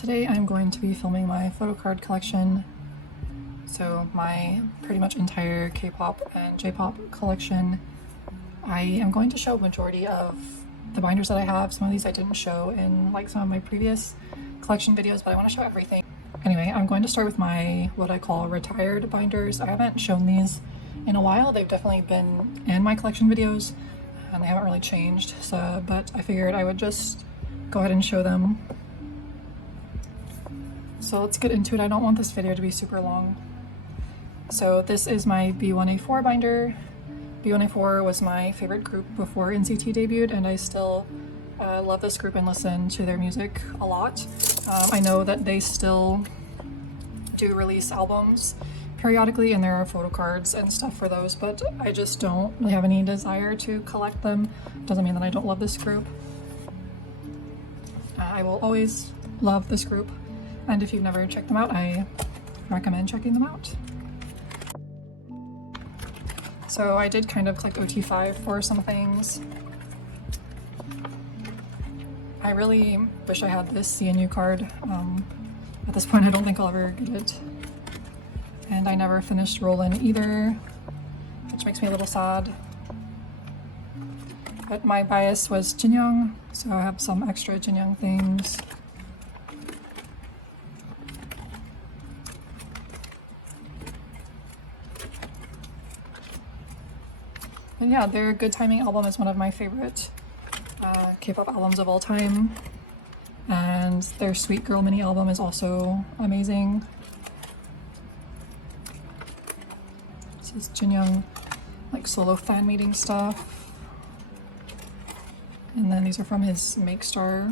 Today I'm going to be filming my photocard collection. So my pretty much entire K-pop and J-pop collection. I am going to show a majority of the binders that I have. Some of these I didn't show in like some of my previous collection videos, but I want to show everything. Anyway, I'm going to start with my what I call retired binders. I haven't shown these in a while. They've definitely been in my collection videos and they haven't really changed. But I figured I would just go ahead and show them. So let's get into it. I don't want this video to be super long. So this is my B1A4 binder. B1A4 was my favorite group before NCT debuted, and I still love this group and listen to their music a lot. I know that they still do release albums periodically, and there are photo cards and stuff for those, but I just don't really have any desire to collect them. Doesn't mean that I don't love this group. I will always love this group. And if you've never checked them out, I recommend checking them out. So I did kind of collect OT5 for some things. I really wish I had this CNU card. At this point, I don't think I'll ever get it. And I never finished Rollin' either, which makes me a little sad. But my bias was Jinyoung, so I have some extra Jinyoung things. And yeah, their Good Timing album is one of my favorite K-pop albums of all time. And their Sweet Girl mini album is also amazing. This is Jinyoung, like solo fan meeting stuff. And then these are from his Make Star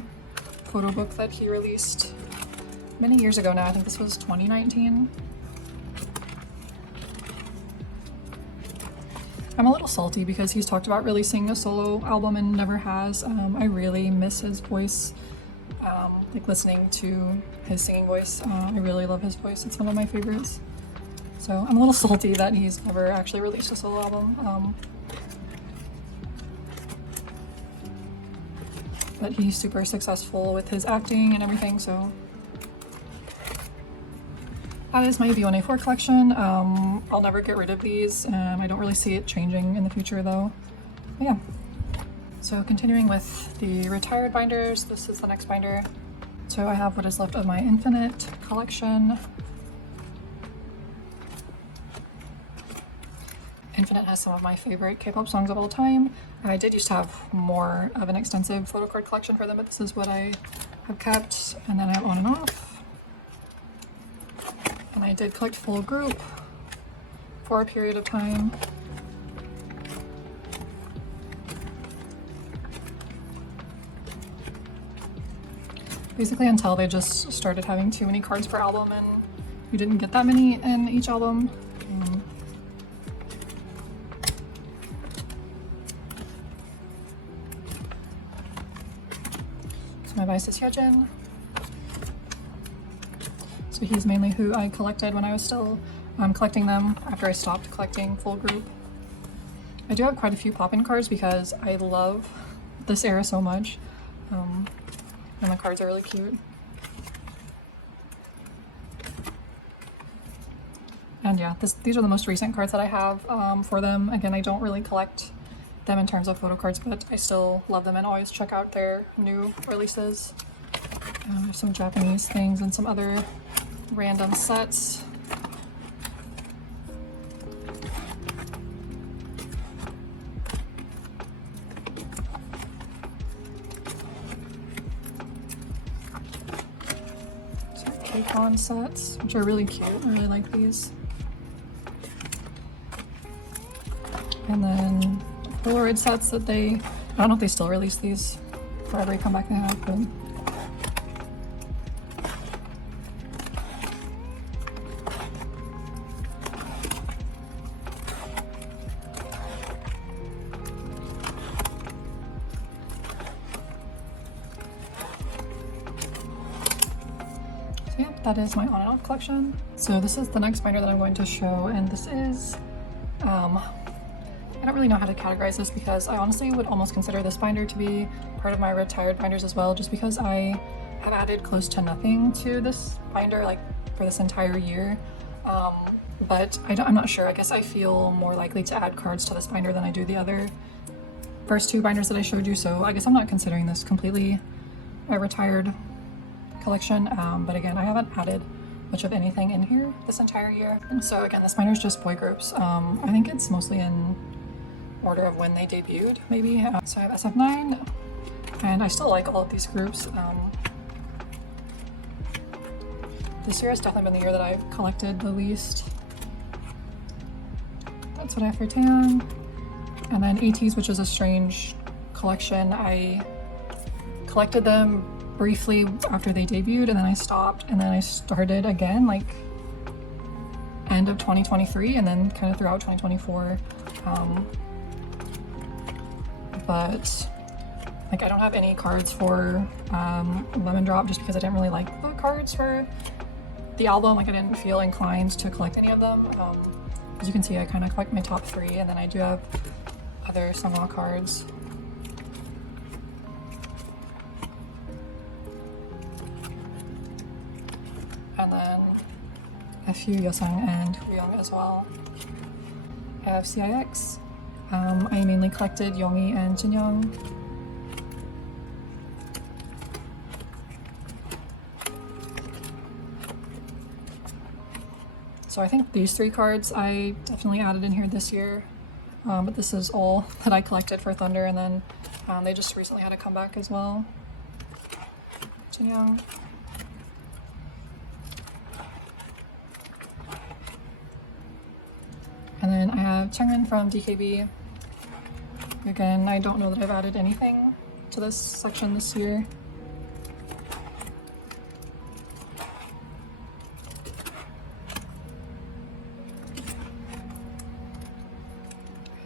photo book that he released many years ago now. I think this was 2019. I'm a little salty because he's talked about releasing a solo album and never has. I really miss his voice, like listening to his singing voice. I really love his voice. It's one of my favorites. So I'm a little salty that he's never actually released a solo album. But he's super successful with his acting and everything, so. That is my B1A4 collection. I'll never get rid of these, and I don't really see it changing in the future though. But yeah. So continuing with the retired binders, this is the next binder. So I have what is left of my Infinite collection. Infinite has some of my favorite K-pop songs of all time. I did used to have more of an extensive photo card collection for them, but this is what I have kept. And then I have On and Off. And I did collect full group for a period of time. Basically until they just started having too many cards per album and you didn't get that many in each album. So my bias is Hyejin. So he's mainly who I collected when I was still collecting them after I stopped collecting full group. I do have quite a few pop-in cards because I love this era so much. And the cards are really cute. And yeah, these are the most recent cards that I have for them. Again, I don't really collect them in terms of photo cards, but I still love them and always check out their new releases. There's some Japanese things and some other random sets. Some K-pop sets, which are really cute. I really like these. And then Polaroid sets that I don't know if they still release these for every comeback they have, but yeah, that is my On and Off collection. So this is the next binder that I'm going to show, and this is, I don't really know how to categorize this because I honestly would almost consider this binder to be part of my retired binders as well, just because I have added close to nothing to this binder, like for this entire year. But I'm not sure. I guess I feel more likely to add cards to this binder than I do the other first two binders that I showed you. So I guess I'm not considering this completely a retired collection. But again, I haven't added much of anything in here this entire year. So again, this binder is just boy groups. I think it's mostly in order of when they debuted, maybe. So I have SF9, and I still like all of these groups. This year has definitely been the year that I've collected the least. That's what I have for Tan. And then ATs, which is a strange collection. I collected them briefly after they debuted, and then I stopped, and then I started again like end of 2023 and then kind of throughout 2024. But like I don't have any cards for Lemon Drop just because I didn't really like the cards for the album. Like I didn't feel inclined to collect any of them. As you can see, I kind of collect my top three, and then I do have other xnghan cards. And then a few Yosang and Huyong as well. I have CIX. I mainly collected Yonggi and Jinyoung. So I think these three cards I definitely added in here this year. But this is all that I collected for Thunder, and then they just recently had a comeback as well. Jinyoung. And then I have xnghan from DKB. Again, I don't know that I've added anything to this section this year.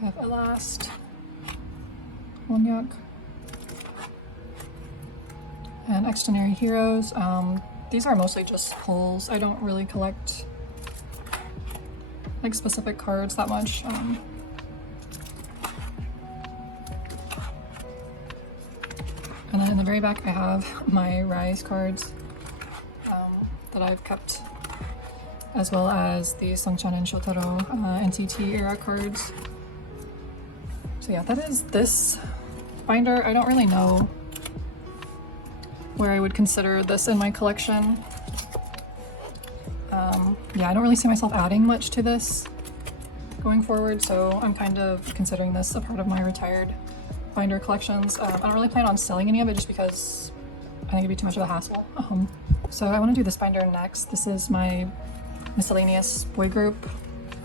I have Elast, Wonyak, and Extraordinary Heroes. These are mostly just pulls. I don't really collect like specific cards that much. And then in the very back I have my Rise cards that I've kept, as well as the Sungchan and Shotaro NCT era cards. So yeah, that is this binder. I don't really know where I would consider this in my collection. Yeah, I don't really see myself adding much to this going forward, so I'm kind of considering this a part of my retired binder collections. I don't really plan on selling any of it just because I think it'd be too much of a hassle. So I want to do this binder next. This is my miscellaneous boy group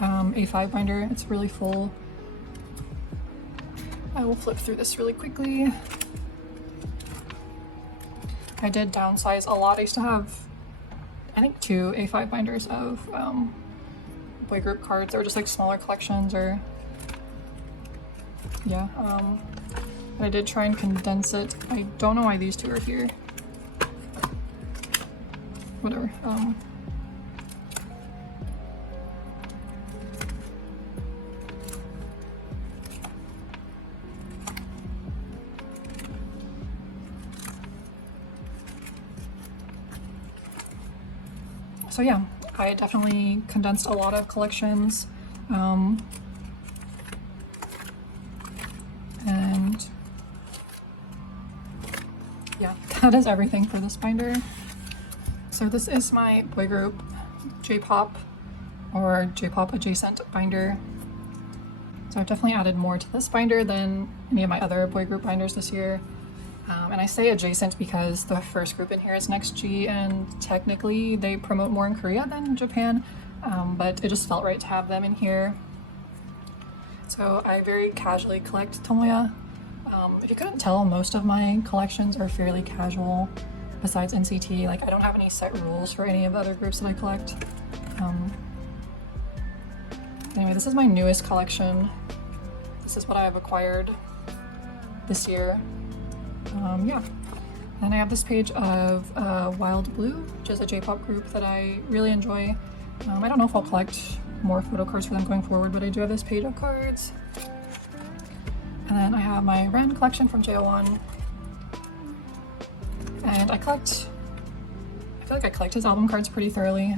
A5 binder. It's really full. I will flip through this really quickly. I did downsize a lot. I used to have, I think, 2 A5 binders of boy group cards. They were just like smaller collections, or yeah. But I did try and condense it. I don't know why these two are here. Whatever. So yeah, I definitely condensed a lot of collections. And yeah, that is everything for this binder. So this is my boy group J-pop or J-pop adjacent binder. So I've definitely added more to this binder than any of my other boy group binders this year. And I say adjacent because the first group in here is Next G, and technically they promote more in Korea than Japan, but it just felt right to have them in here. So I very casually collect Tomoya. If you couldn't tell, most of my collections are fairly casual besides NCT. Like, I don't have any set rules for any of the other groups that I collect. Anyway, this is my newest collection. This is what I have acquired this year. Yeah. Then I have this page of Wild Blue, which is a J-pop group that I really enjoy. I don't know if I'll collect more photo cards for them going forward, but I do have this page of cards. And then I have my Ren collection from JO1. And I collect feel like I collect his album cards pretty thoroughly,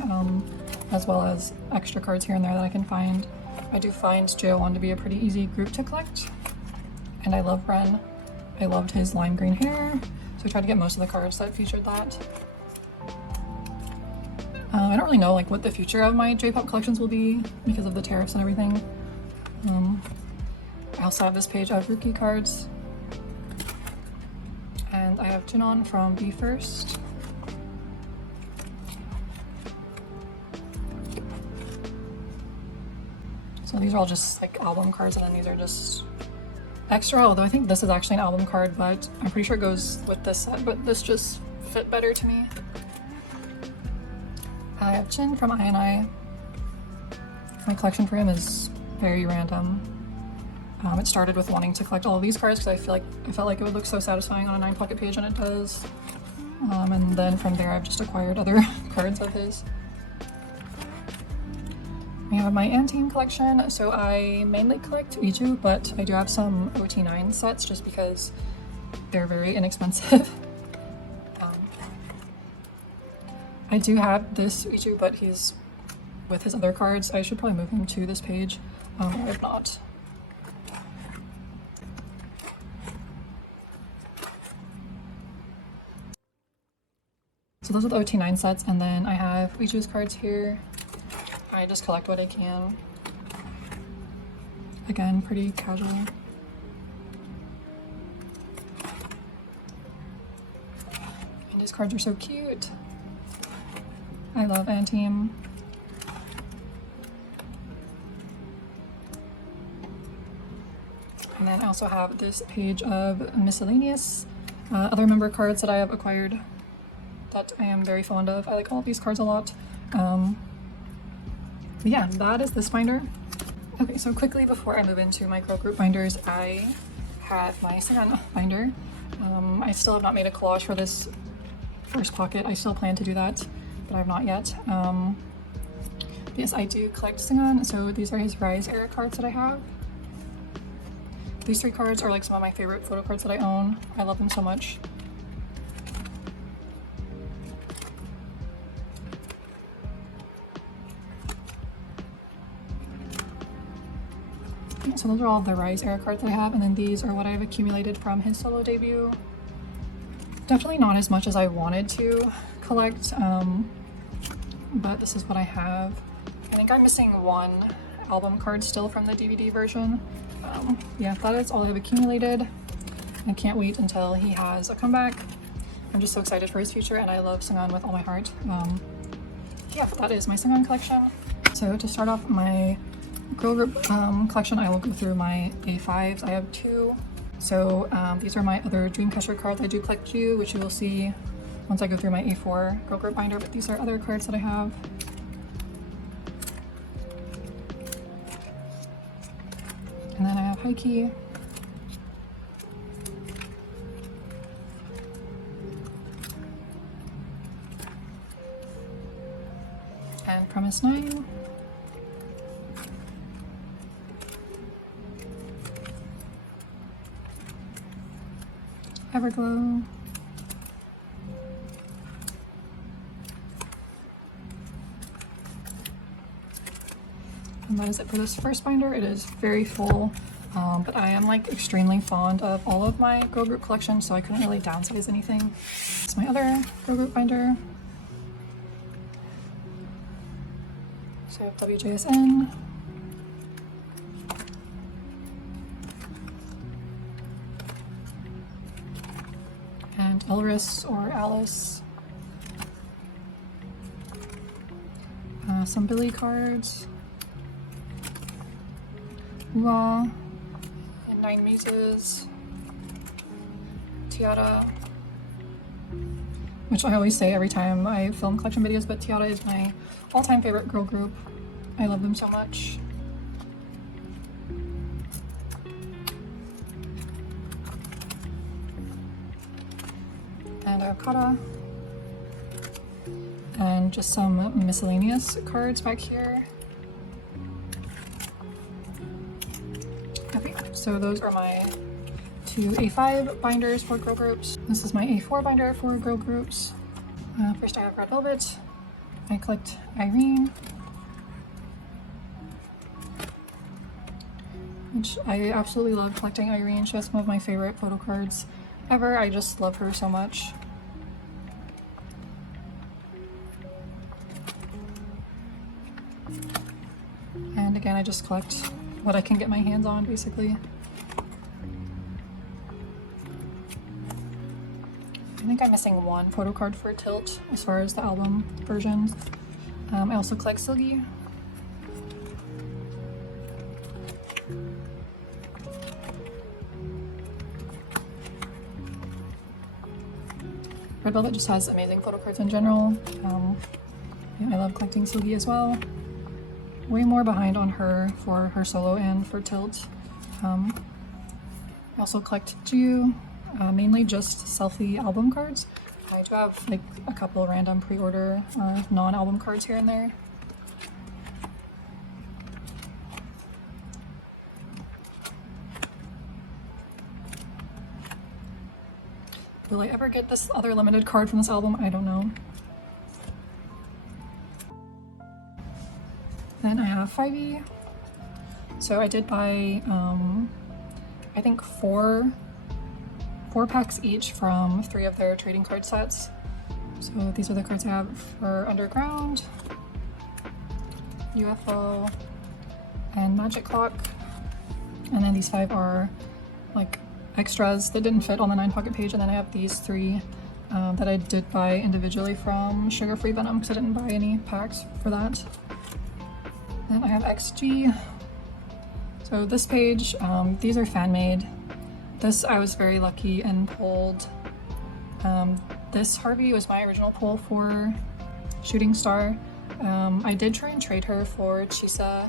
as well as extra cards here and there that I can find. I do find JO1 to be a pretty easy group to collect, and I love Ren. I loved his lime green hair, so I tried to get most of the cards that featured that. I don't really know like what the future of my J-pop collections will be because of the tariffs and everything. I also have this page of rookie cards, and I have Jinon from Be First. So these are all just like album cards, and then these are just extra, although I think this is actually an album card, but I'm pretty sure it goes with this set, but this just fit better to me. I have Jin from I. My collection for him is very random. It started with wanting to collect all of these cards because I felt like it would look so satisfying on a 9-pocket page, and it does. And then from there I've just acquired other cards of his. I have my Anteam collection, so I mainly collect Iju, but I do have some OT9 sets just because they're very inexpensive. I do have this Iju, but he's with his other cards. I should probably move him to this page, or if not. So those are the OT9 sets, and then I have Iju's cards here. I just collect what I can. Again, pretty casual. And his cards are so cute. I love Anteam. And then I also have this page of miscellaneous other member cards that I have acquired that I am very fond of. I like all of these cards a lot. Yeah, that is this binder. Okay, so quickly before I move into my girl group binders, I have my xnghan binder. I still have not made a collage for this first pocket. I still plan to do that, but I have not yet. Yes, I do collect xnghan, so these are his Rise era cards that I have. These 3 cards are like some of my favorite photo cards that I own. I love them so much. So those are all the Rise era cards that I have, and then these are what I've accumulated from his solo debut. Definitely not as much as I wanted to collect, but this is what I have. I think I'm missing 1 album card still from the DVD version. Yeah, that is all I've accumulated. I can't wait until he has a comeback. I'm just so excited for his future, and I love xnghan with all my heart. Yeah, that is my xnghan collection. So to start off my girl group collection, I will go through my A5s. I have 2. So these are my other Dreamcatcher cards. I do collect Q, which you will see once I go through my A4 girl group binder, but these are other cards that I have. And then I have Heike. And Promise 9. Everglow. And that is it for this first binder. It is very full, but I am like extremely fond of all of my girl group collection, so I couldn't really downsize anything. It's my other girl group binder. So I have WJSN. And Elris or Alice. Some Billy cards. Raw. And 9 Muses. Tiara. Which I always say every time I film collection videos, but Tiara is my all-time favorite girl group. I love them so much. And Okada. And just some miscellaneous cards back here. Okay, so those are my 2 A5 binders for girl groups. This is my A4 binder for girl groups. First I have Red Velvet. I collect Irene, which I absolutely love collecting Irene. She has some of my favorite photo cards ever. I just love her so much. And again, I just collect what I can get my hands on, basically. I think I'm missing one photo card for Tilt as far as the album versions. I also collect Silgi. Red Velvet just has amazing photo cards in general. Yeah, I love collecting Silgi as well. Way more behind on her for her solo and for Tilt. I also collect Ju, mainly just selfie album cards. I do have like a couple random pre-order non-album cards here and there. Will I ever get this other limited card from this album? I don't know. Then I have 5e. So I did buy, I think four packs each from 3 of their trading card sets. So these are the cards I have for Underground, UFO, and Magic Clock. And then these 5 are like extras that didn't fit on the 9-pocket page. And then I have these 3 that I did buy individually from Sugar Free Venom because I didn't buy any packs for that. Then I have XG. So this page, these are fan made. This I was very lucky and pulled. This Harvey was my original pull for Shooting Star. I did try and trade her for Chisa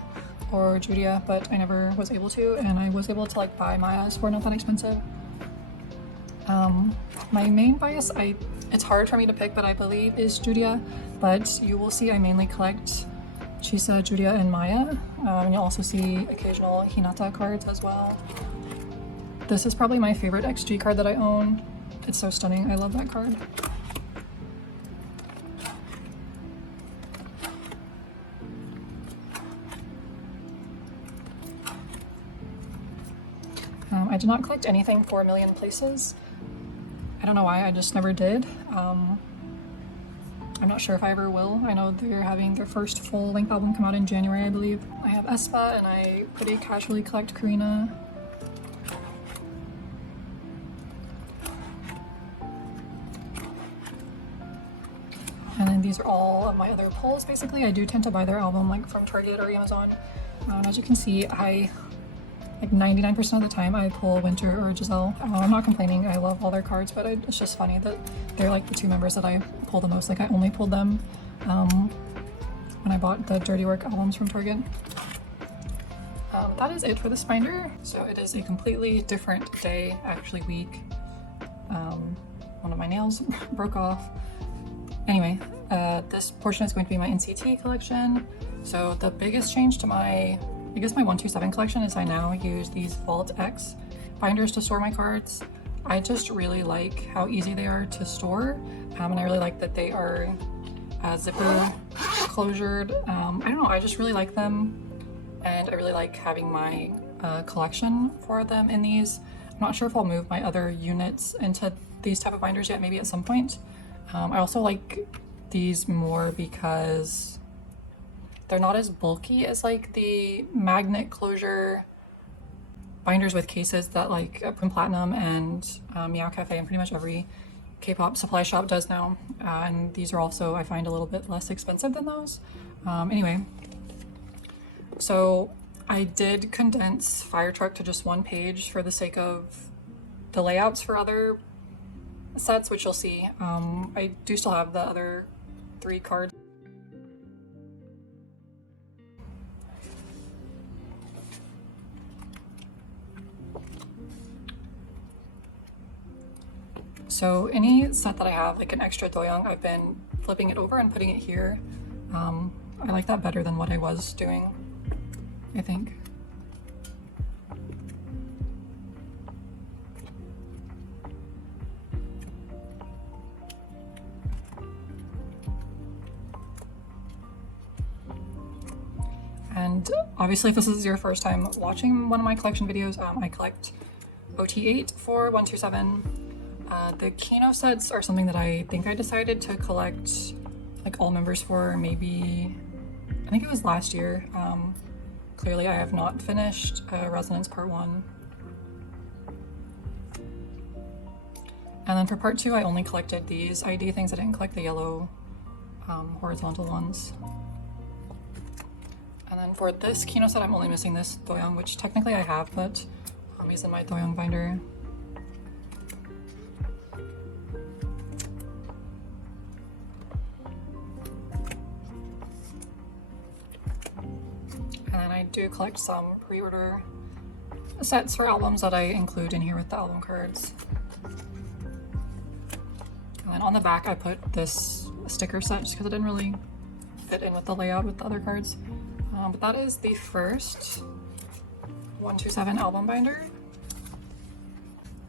or Judia, but I never was able to, and I was able to like buy Maya's for not that expensive. My main bias, it's hard for me to pick, but I believe is Judia, but you will see I mainly collect Chisa, Judia, and Maya. And you'll also see occasional Hinata cards as well. This is probably my favorite XG card that I own. It's so stunning. I love that card. I did not collect anything for A Million Places. I don't know why, I just never did. I'm not sure if I ever will. I know they're having their first full-length album come out in January, I believe. I have aespa, and I pretty casually collect Karina. And then these are all of my other pulls, basically. I do tend to buy their album like from Target or Amazon. As you can see, like 99% of the time I pull Winter or Giselle. I'm not complaining, I love all their cards, but it's just funny that they're like the 2 members that I pull the most. Like I only pulled them when I bought the Dirty Work albums from Target. That is it for this binder. So it is a completely different day, actually week. One of my nails broke off. Anyway, this portion is going to be my NCT collection. So the biggest change to my 127 collection is I now use these Vault X binders to store my cards. I just really like how easy they are to store, and I really like that they are zipper closured. I don't know, I just really like them, and I really like having my collection for them in these. I'm not sure if I'll move my other units into these type of binders yet, maybe at some point. I also like these more because they're not as bulky as like the magnet closure binders with cases that like from Platinum and Meow Cafe and pretty much every K-pop supply shop does now. And these are also, I find, a little bit less expensive than those. Anyway, so I did condense Fire Truck to just 1 page for the sake of the layouts for other sets, which you'll see. I do still have the other 3 cards. So any set that I have, like an extra doyoung, I've been flipping it over and putting it here. I like that better than what I was doing, I think. And obviously if this is your first time watching one of my collection videos, I collect OT8 for 127. The Kino sets are something that I think I decided to collect like all members for maybe, I think it was last year. Clearly I have not finished Resonance Part 1. And then for Part 2 I only collected these ID things. I didn't collect the yellow horizontal ones. And then for this Kino set I'm only missing this Doyoung, which technically I have, but he's in my Doyoung binder. And then I do collect some pre-order sets for albums that I include in here with the album cards. And then on the back I put this sticker set just because it didn't really fit in with the layout with the other cards. But that is the first 127 album binder.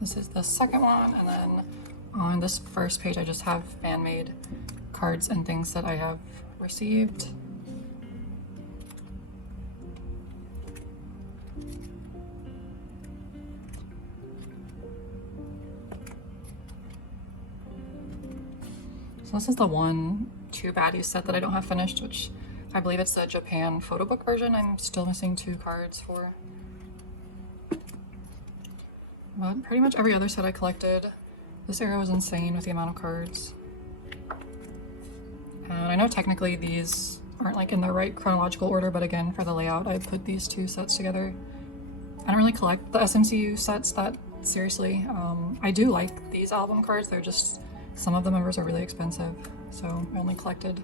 This is the second one, and then on this first page I just have fan-made cards and things that I have received. So this is the 1-2 baddies set that I don't have finished, which I believe it's the Japan photo book version. I'm still missing 2 cards for. But pretty much every other set I collected. This era was insane with the amount of cards. And I know technically these aren't like in the right chronological order, but again, for the layout, I put these 2 sets together. I don't really collect the SMCU sets that seriously. I do like these album cards. They're just, some of the members are really expensive. So I only collected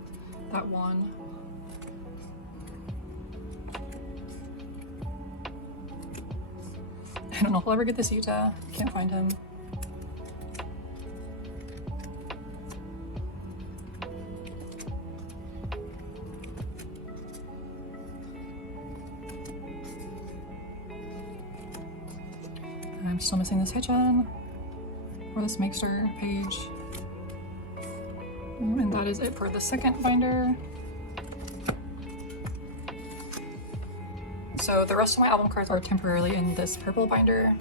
that one. I don't know if I'll ever get this Yuta. Can't find him. I'm still missing this Hitchin or this Makester page. And that is it for the second binder. So the rest of my album cards are temporarily in this purple binder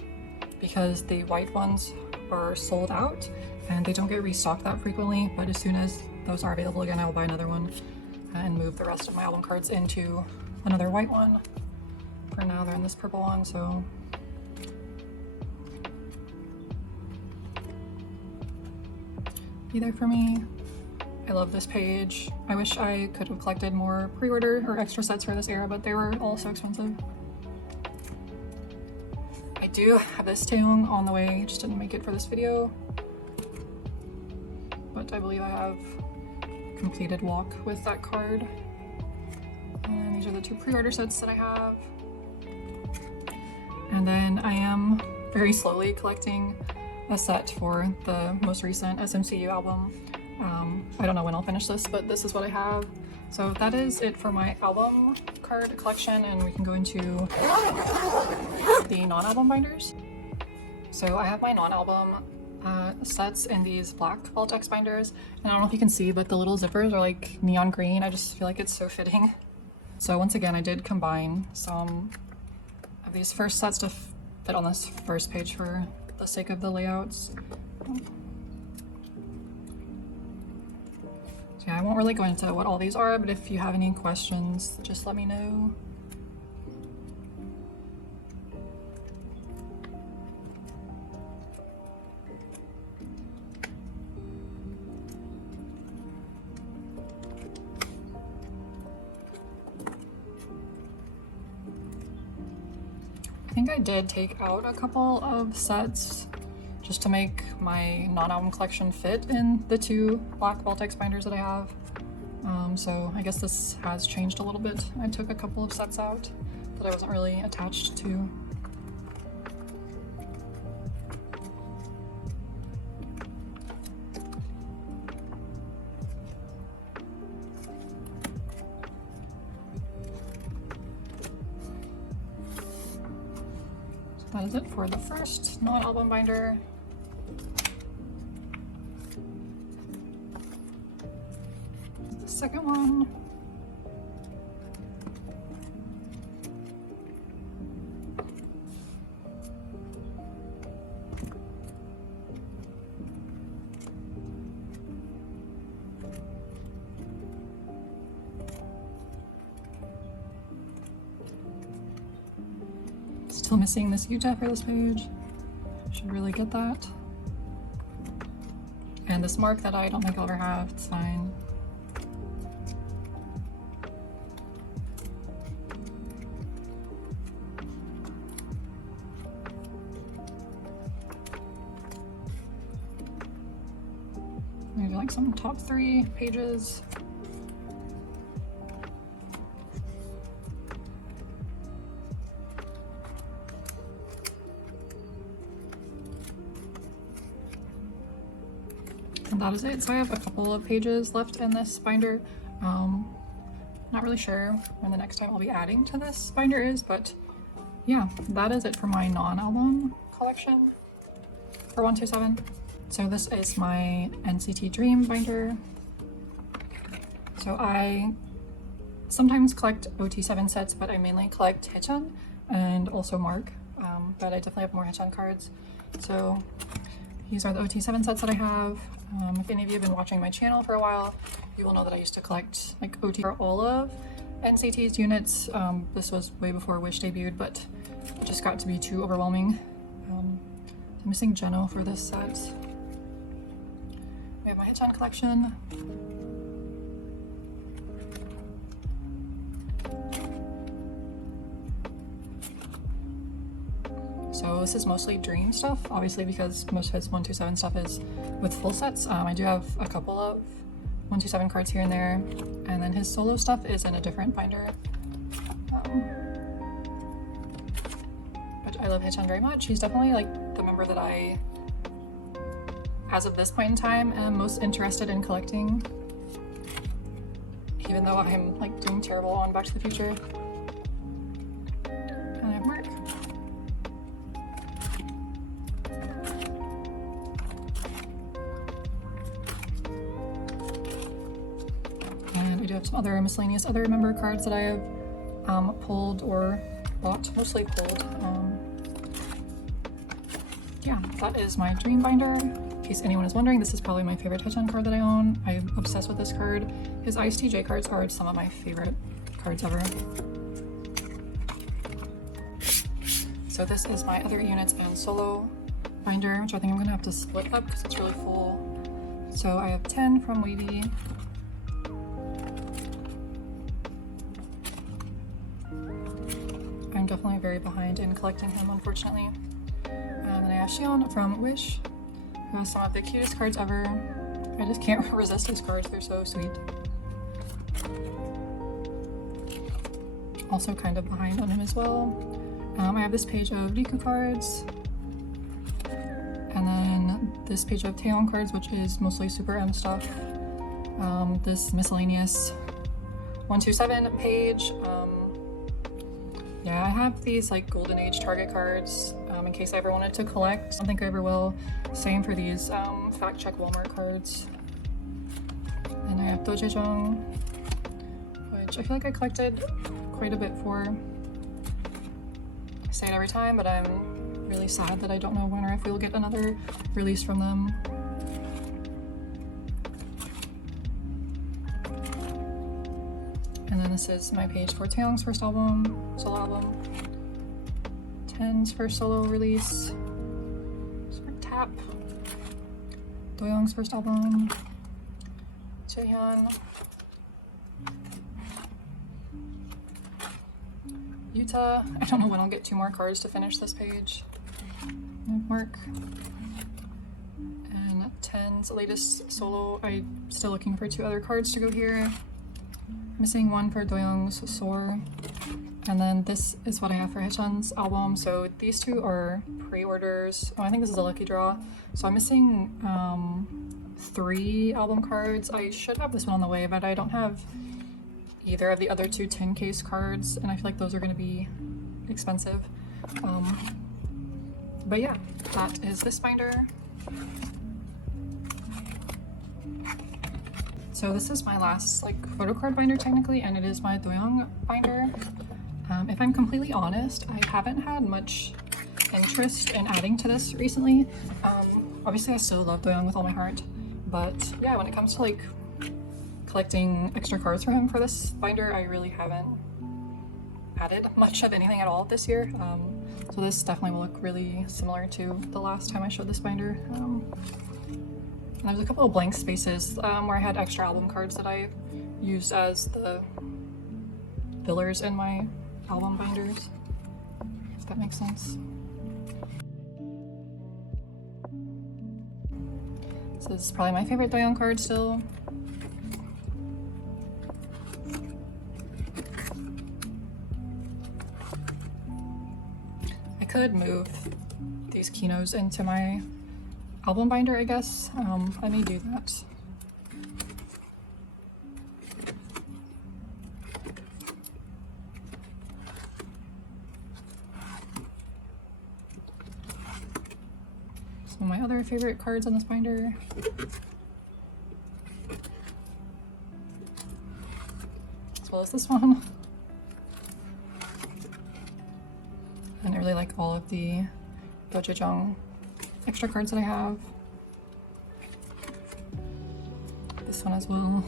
because the white ones are sold out and they don't get restocked that frequently, but as soon as those are available again, I will buy another one and move the rest of my album cards into another white one. For now, they're in this purple one, so. Be there for me. I love this page. I wish I could have collected more pre-order or extra sets for this era, but they were all so expensive. I do have this Taeyong on the way, just didn't make it for this video. But I believe I have completed walk with that card. And these are the 2 pre-order sets that I have. And then I am very slowly collecting a set for the most recent SMCU album. I don't know when I'll finish this, but this is what I have. So that is it for my album card collection, and we can go into the non-album binders. So I have my non-album sets in these black Vault-X binders, and I don't know if you can see, but the little zippers are like neon green. I just feel like it's so fitting. So once again, I did combine some of these first sets to fit on this first page for the sake of the layouts. Yeah, I won't really go into what all these are, but if you have any questions, just let me know. I think I did take out a couple of sets just to make my non-album collection fit in the 2 black Vault-X binders that I have. So I guess this has changed a little bit. I took a couple of sets out that I wasn't really attached to. So that is it for the first non-album binder. Second one. Still missing this Utah for this page. Should really get that. And this mark that I don't think I'll ever have, it's fine. Maybe like some top 3 pages. And that is it. So I have a couple of pages left in this binder. Not really sure when the next time I'll be adding to this binder is, but yeah, that is it for my non-album collection for 127. So this is my NCT Dream binder. So I sometimes collect OT7 sets, but I mainly collect Haechan and also Mark, but I definitely have more Haechan cards. So these are the OT7 sets that I have. If any of you have been watching my channel for a while, you will know that I used to collect like OT for all of NCT's units. This was way before Wish debuted, but it just got to be too overwhelming. I'm missing Geno for this set. We have my Haechan collection. So this is mostly Dream stuff, obviously, because most of his 127 stuff is with full sets. I do have a couple of 127 cards here and there, and then his solo stuff is in a different binder. But I love Haechan very much. He's definitely like the member that I, as of this point in time, am most interested in collecting, even though I'm like doing terrible on Back to the Future. And I have Mark. And I do have some other miscellaneous other member cards that I have pulled or bought, mostly pulled. Yeah, that is my Dream binder. In case anyone is wondering, this is probably my favorite Haechan card that I own. I'm obsessed with this card. His ISTJ cards are some of my favorite cards ever. So this is my other units and solo binder, which I think I'm gonna have to split up because it's really full. So I have 10 from Wavy. I'm definitely very behind in collecting him, unfortunately. And then I have Xion from Wish, who has some of the cutest cards ever. I just can't resist his cards, they're so sweet. Also kind of behind on him as well. I have this page of Riku cards, and then this page of Taeyong cards, which is mostly Super M stuff. This miscellaneous 127 page. Yeah, I have these like Golden Age Target cards in case I ever wanted to collect. I don't think I ever will. Same for these Fact Check Walmart cards. And I have Dojejong, which I feel like I collected quite a bit for. I say it every time, but I'm really sad that I don't know when or if we'll get another release from them. And then this is my page for Taeyong's first album, solo album. Ten's first solo release. Smart Tap. Doyoung's first album. Jaehyun. Utah. I don't know when I'll get 2 more cards to finish this page. Mark. And Ten's latest solo. I'm still looking for 2 other cards to go here. Missing 1 for Doyoung's Soar. And then this is what I have for Haechan's album. So these 2 are pre-orders. Oh, I think this is a lucky draw. So I'm missing 3 album cards. I should have this one on the way, but I don't have either of the other 2 tin case cards, and I feel like those are going to be expensive. But yeah, that is this binder. So this is my last like photocard binder technically, and it is my Doyoung binder. If I'm completely honest, I haven't had much interest in adding to this recently. Obviously I still love Doyoung with all my heart, but yeah, when it comes to like collecting extra cards for him for this binder, I really haven't added much of anything at all this year. So this definitely will look really similar to the last time I showed this binder. And there's a couple of blank spaces where I had extra album cards that I used as the fillers in my album binders, if that makes sense. So this is probably my favorite Doyoung card still. I could move these kinos into my album binder, I guess. I may do that. Some of my other favorite cards on this binder. As well as this one. And I really like all of the Yeojejong extra cards that I have. This one as well.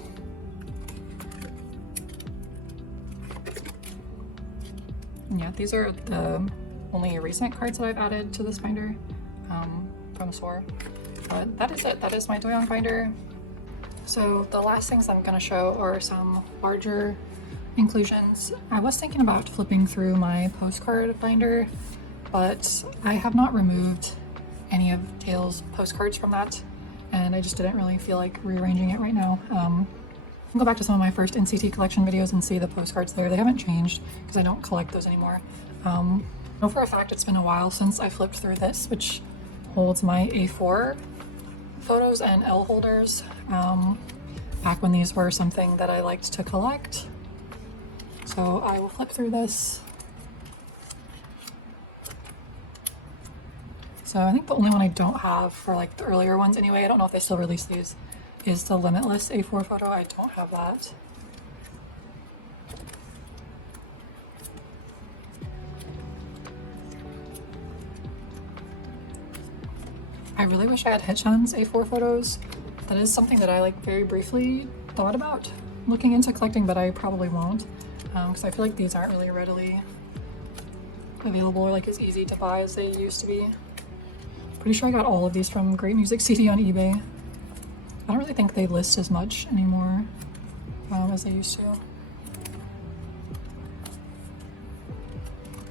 And yeah, these are the only recent cards that I've added to this binder from Soar. But that is it. That is my Doyoung binder. So the last things I'm going to show are some larger inclusions. I was thinking about flipping through my postcard binder, but I have not removed any of Taeil's postcards from that, and I just didn't really feel like rearranging it right now. I'll go back to some of my first NCT collection videos and see the postcards there. They haven't changed because I don't collect those anymore. I know for a fact it's been a while since I flipped through this, which holds my A4 photos and L holders, back when these were something that I liked to collect. So I will flip through this. So I think the only one I don't have for like the earlier ones anyway, I don't know if they still release these, is the Limitless A4 photo. I don't have that. I really wish I had Haechan's A4 photos. That is something that I like very briefly thought about looking into collecting, but I probably won't, because I feel like these aren't really readily available or like as easy to buy as they used to be. Pretty sure I got all of these from Great Music CD on eBay. I don't really think they list as much anymore as they used to.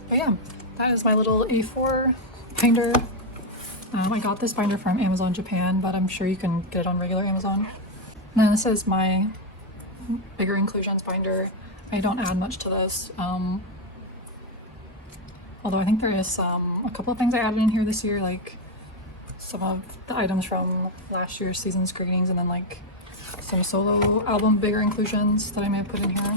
But yeah, that is my little A4 binder. I got this binder from Amazon Japan, but I'm sure you can get it on regular Amazon. And then this is my bigger inclusions binder. I don't add much to this. Although I think there is a couple of things I added in here this year, like some of the items from last year's season's greetings, and then like some solo album bigger inclusions that I may have put in here.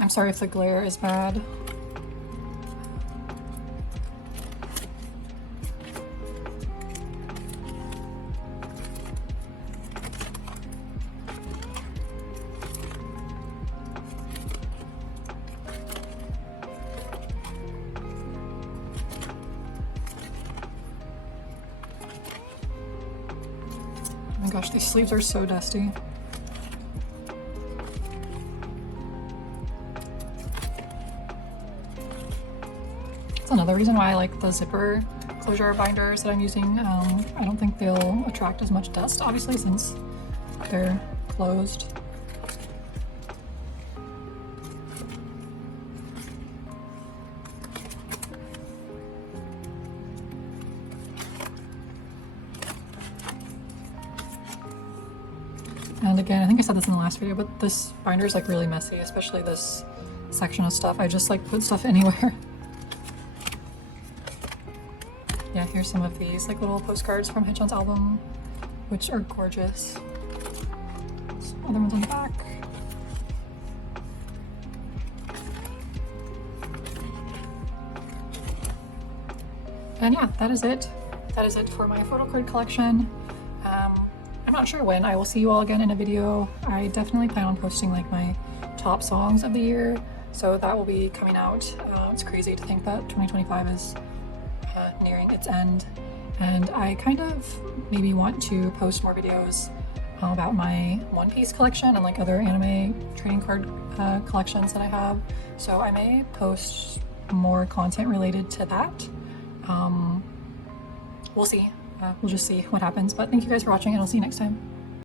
I'm sorry if the glare is bad. Oh my gosh, these sleeves are so dusty. That's another reason why I like the zipper closure binders that I'm using. I don't think they'll attract as much dust, obviously, since they're closed. And again, I think I said this in the last video, but this binder is like really messy, especially this section of stuff. I just like put stuff anywhere. Yeah, here's some of these like little postcards from Haechan's album, which are gorgeous. Some other ones on the back. And yeah, that is it. That is it for my photocard collection. I'm not sure when I will see you all again in a video. I definitely plan on posting like my top songs of the year So that will be coming out. It's crazy to think that 2025 is nearing its end, and I kind of maybe want to post more videos about my One Piece collection and like other anime trading card collections that I have. So I may post more content related to that. We'll see. We'll just see what happens. But thank you guys for watching, and I'll see you next time.